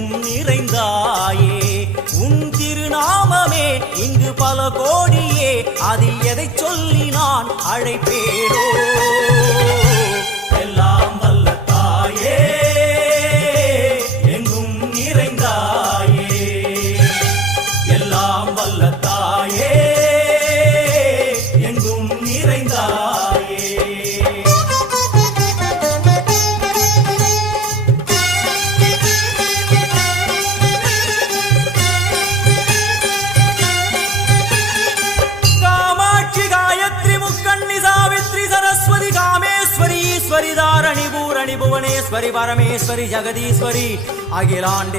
எங்கும் நிறைந்தாயே உன் திருநாமமே இங்கு பல கோடியே அது எதை சொல்லி நான் அழைப்பேனோ எல்லாம் வல்ல தாயே எங்கும் நிறைந்தாயே எல்லாம் வல்ல தாயே எங்கும் நிறைந்தாயே ईश्वरी दारणी भूरणी भुवनेश्वरी परमेश्वरी जगदीश्वरी अखिलांडे